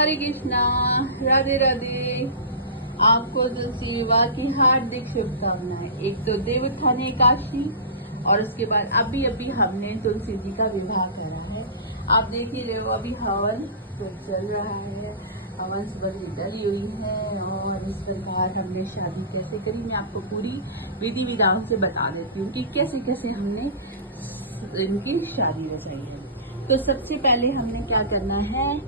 हरे कृष्णा, राधे राधे। आपको तुलसी विवाह की हार्दिक शुभकामनाएं। एक तो देवोत्थान एकादशी और उसके बाद अभी हमने तुलसी जी का विवाह करा है। आप देख ही रहे हो, अभी हवन चल रहा है। हवन सुबह से डली हुई है और इस प्रकार हमने शादी कैसे करी, मैं आपको पूरी विधि विधान से बता देती हूँ कि कैसे कैसे हमने इनकी शादी रचाई है। तो सबसे पहले हमने क्या करना है,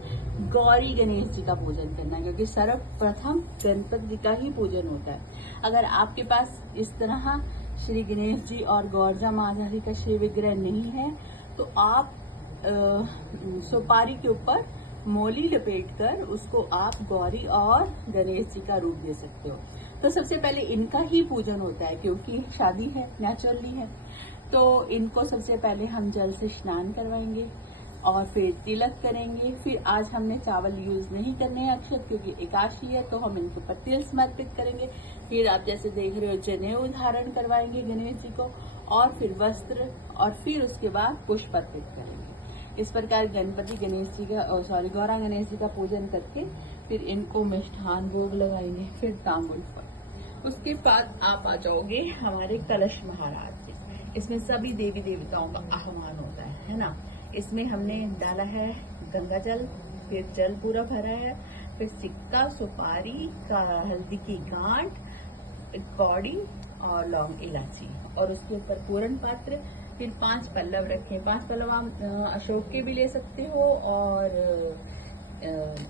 गौरी गणेश जी का पूजन करना है, क्योंकि सर्वप्रथम गणपति जी का ही पूजन होता है। अगर आपके पास इस तरह श्री गणेश जी और गौरजा माता जी का श्री विग्रह नहीं है तो आप सुपारी के ऊपर मोली लपेट कर उसको आप गौरी और गणेश जी का रूप दे सकते हो। तो सबसे पहले इनका ही पूजन होता है, क्योंकि शादी है, नेचुरली है। तो इनको सबसे पहले हम जल से स्नान करवाएंगे और फिर तिलक करेंगे। फिर आज हमने चावल यूज नहीं करने हैं अक्षत, क्योंकि एकादशी है, तो हम इनको पर तिल समर्पित करेंगे। फिर आप जैसे देख रहे हो जनेऊ धारण करवाएंगे गणेश जी को, और फिर वस्त्र, और फिर उसके बाद पुष्प अर्पित करेंगे। इस प्रकार गणपति गणेश जी का गौरा गणेश जी का पूजन करके फिर इनको मिष्ठान भोग लगाएंगे, फिर तांबुल फल। उसके बाद आप आ जाओगे हमारे कलश महाराज जी। इसमें सभी देवी देवताओं का आह्वान होता है ना। इसमें हमने डाला है गंगा जल, फिर जल पूरा भरा है, फिर सिक्का, सुपारी का, हल्दी की गांठ, कौड़ी और लौंग इलायची, और उसके ऊपर पूरण पात्र, फिर 5 पल्लव रखे। 5 पल्लव आप अशोक के भी ले सकते हो और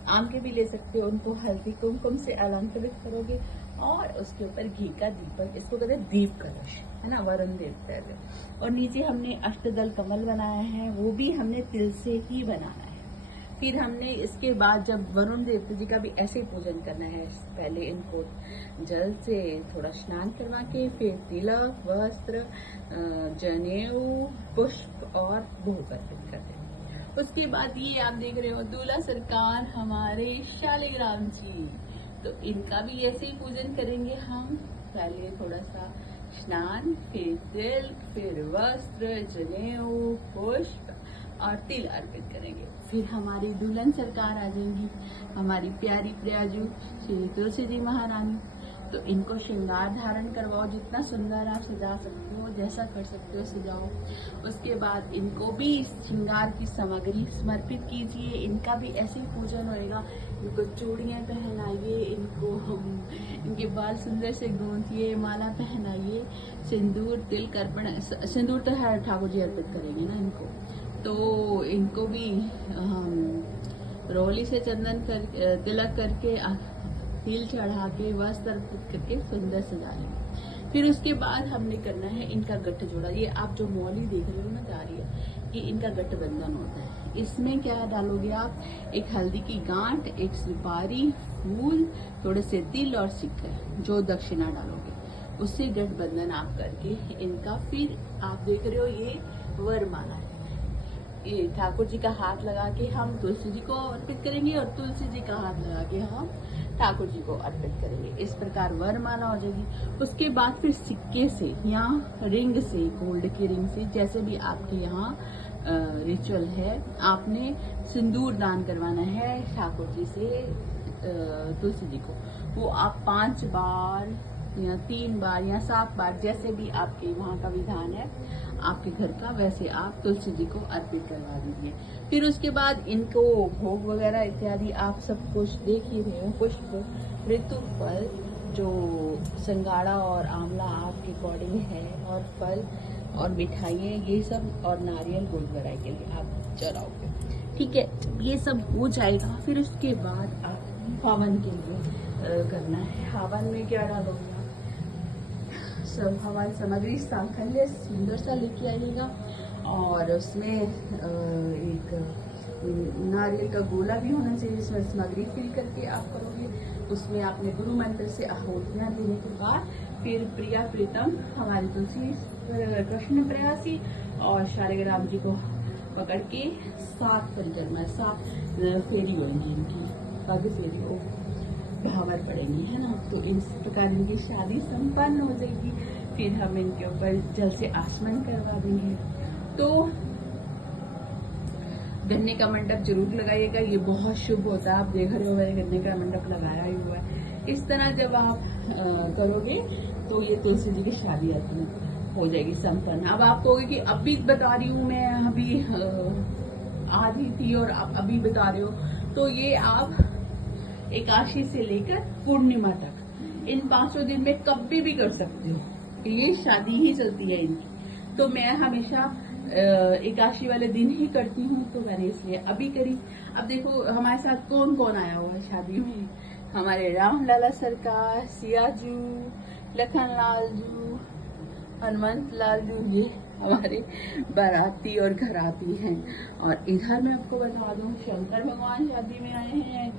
आम के भी ले सकते हो। उनको हल्दी कुमकुम से अलंकृत करोगे और उसके ऊपर घी का दीपक, इसको कहते हैं दीप कलश, है ना, वरुण देवता है। और नीचे हमने अष्टदल कमल बनाया है, वो भी हमने तिल से ही बनाना है। फिर हमने इसके बाद जब वरुण देवता जी का भी ऐसे ही पूजन करना है, पहले इनको जल से थोड़ा स्नान करवा के फिर तिलक, वस्त्र, जनेऊ, पुष्प और भोग अर्पित करते हैं। उसके बाद ये आप देख रहे हो दूल्हा सरकार हमारे शालिग्राम जी, तो इनका भी ऐसे ही पूजन करेंगे हम। पहले थोड़ा सा स्नान, फिर तिल, फिर वस्त्र, जनेऊ, पुष्प और तिल अर्पित करेंगे। फिर हमारी दुल्हन सरकार आ जाएंगी, हमारी प्यारी प्रियाजू श्री तुलसी जी महारानी। तो इनको श्रृंगार धारण करवाओ, जितना सुंदर आप सजा सकते हो, जैसा कर सकते हो सजाओ। उसके बाद इनको भी श्रृंगार की सामग्री समर्पित कीजिए, इनका भी ऐसे ही पूजन होएगा। इनको चूड़ियाँ पहनाइए, इनके बाल सुंदर से गूंथिए, माला पहनाइए, सिंदूर, तिल, कर्पण, सिंदूर तो है ठाकुर जी अर्पित करेंगे ना इनको, तो इनको भी रोली से चंदन कर तिलक करके तिल चढ़ा के वस्त्र अर्पित करके सुंदर सजा लेंगे। फिर उसके बाद हमने करना है इनका गठ जोड़ा। ये आप जो मौली देख रहे हो ना जा रही है, ये इनका गठबंधन होता है। इसमें क्या डालोगे आप, एक हल्दी की गांठ, एक सुपारी, फूल, थोड़े से तिल और सिक्कर, जो दक्षिणा डालोगे उससे गठबंधन आप करके इनका, फिर आप देख रहे हो ये वरमाला है। ये ठाकुर जी का हाथ लगा के हम तुलसी जी को अर्पित करेंगे और तुलसी जी का हाथ लगा के हम ठाकुर जी को अर्पित करेंगे। इस प्रकार वरमाला हो जाएगी। उसके बाद फिर सिक्के से या रिंग से, गोल्ड की रिंग से, जैसे भी आपके यहाँ रिचुअल है, आपने सिंदूर दान करवाना है ठाकुर जी से तुलसी जी को। वो आप 5 बार या 3 बार या 7 बार, जैसे भी आपके वहाँ का विधान है आपके घर का, वैसे आप तुलसी जी को अर्पित करवा दीजिए। फिर उसके बाद इनको भोग वगैरह इत्यादि आप सब कुछ देख ही रहे हो, पुष्प, ऋतु फल, जो संगाड़ा और आंवला आपके अकॉर्डिंग है, और फल और मिठाइयाँ, ये सब, और नारियल गुड़ वगैरह के लिए आप चढ़ाओगे। ठीक है, ये सब हो जाएगा। फिर उसके बाद आप हवन के लिए करना है। हवन में क्या डालोगे, सब हमारी सामग्री सांखल्य सुंदर सा लेके आइएगा, और उसमें एक नारियल का गोला भी होना चाहिए, जिसमें सामग्री फिल करके आप करोगे। उसमें आपने गुरु मंत्र से आहुतियाँ देने के बाद फिर प्रिया प्रीतम हमारी तुलसी कृष्ण प्रयासी और शालिग्राम जी को पकड़ के 7 परिक्रमा, 7 फेरी होंगी इनकी, काफी फेरी हो भावर पड़ेंगी, है ना। तो इस प्रकार इनकी शादी संपन्न हो जाएगी। फिर हम इनके ऊपर जल से आचमन करवा देंगे। तो गन्ने का मंडप जरूर लगाइएगा, ये बहुत शुभ होता है। आप देख रहे हो मैंने गन्ने का मंडप लगाया ही हुआ है। इस तरह जब आप करोगे तो ये तुलसी जी की शादी हो जाएगी संपन्न। अब आप कहोगे कि अभी बता रही हूँ मैं, अभी आ रही थी और आप अभी बता रहे हो, तो ये आप एकादशी से लेकर पूर्णिमा तक इन 500 दिन में कभी भी कर सकते हो। ये शादी ही चलती है इनकी, तो मैं हमेशा एकादशी वाले दिन ही करती हूँ, तो मैंने इसलिए अभी करी। अब देखो हमारे साथ कौन कौन आया हुआ है शादी में। हमारे राम लाला सरकार, सियाजू, लखन लाल जू, हनुमंत लाल जू, ये हमारे बाराती और घराती हैं। और इधर मैं आपको बता दूं, शंकर भगवान शादी में आए हैं,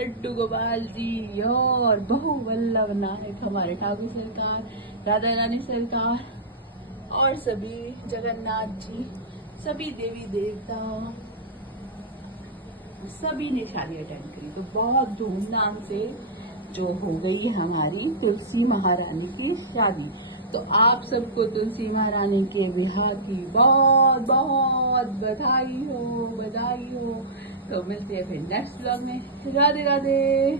लड्डू गोपाल जी और बहु वल्लभ नायक हमारे ठाकुर सरकार, राधा रानी सरकार और सभी जगन्नाथ जी, सभी देवी देवता, सभी ने शादी अटेंड करी। तो बहुत धूमधाम से जो हो गई हमारी तुलसी महारानी की शादी। तो आप सबको तुलसी महारानी के विवाह की बहुत बहुत बधाई हो, बधाई हो। तो मिलते हैं फिर नेक्स्ट ब्लॉग में। राधे राधे।